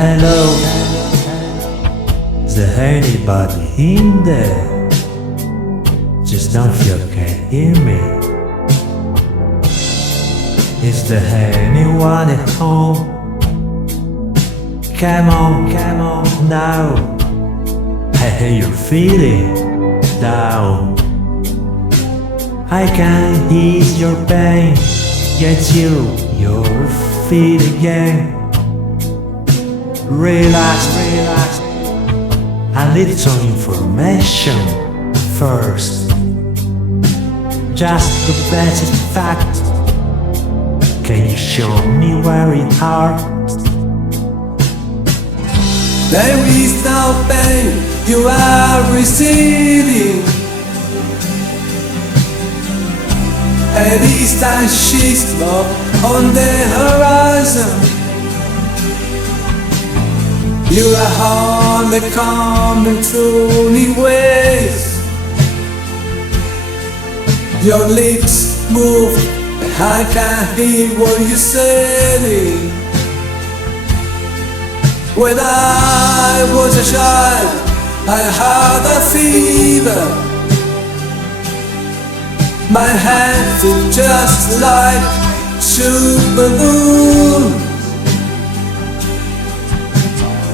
Hello, is there anybody in there? Just don't feel can't hear me. Is there anyone at home? Come on now. I hear you're feeling down. I can ease your pain, get you your feet again. Relax, a little information first. Just the basic fact. Can you show me where it hurts? There is no pain you are receiving. At least I see smoke on the horizon. You are only coming through in ways. Your lips move, and I can't hear what you're saying. When I was a child, I had a fever. My hands feel just like two balloons.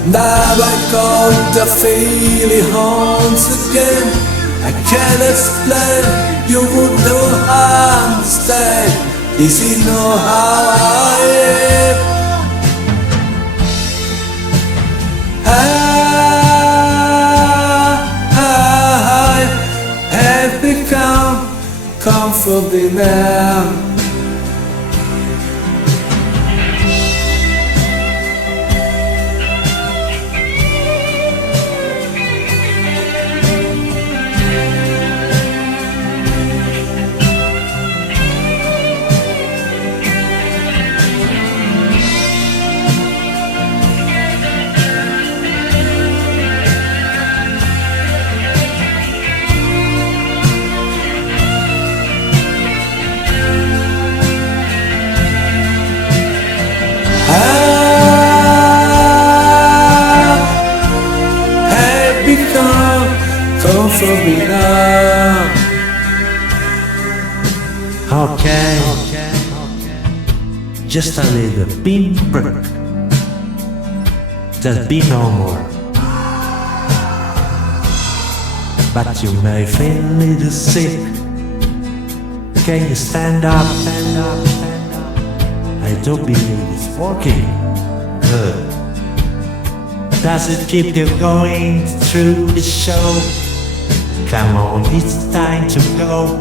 Now I got the feeling haunts again. I can't explain, you would not understand. This is not how I am. I have become comfortable now. Comfortable now. Okay, just a little pinprick. There'll be no more. But you may feel a little sick. Can you stand up? I do believe it's working. Good. Does it keep you going through the show? Come on, it's time to go.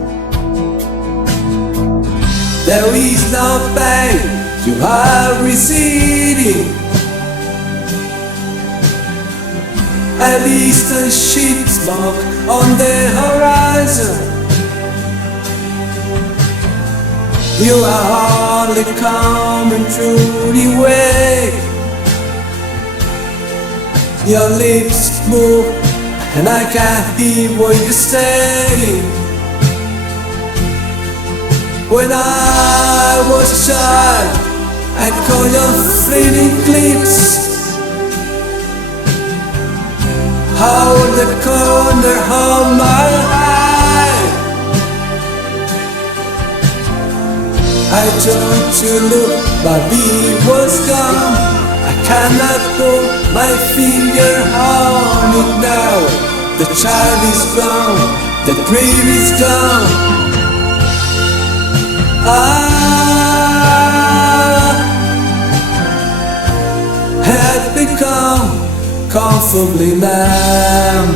There is no pain you are receding. At least a sheet smoke on the horizon. You are only coming through the way. Your lips move, and I can't hear what you're saying. When I was a child, I call your fleeting glimpse. How the corner of my eye, I turned to look, but he was gone. I cannot put my finger on it now. The child is gone, the dream is gone. I had become comfortably numb.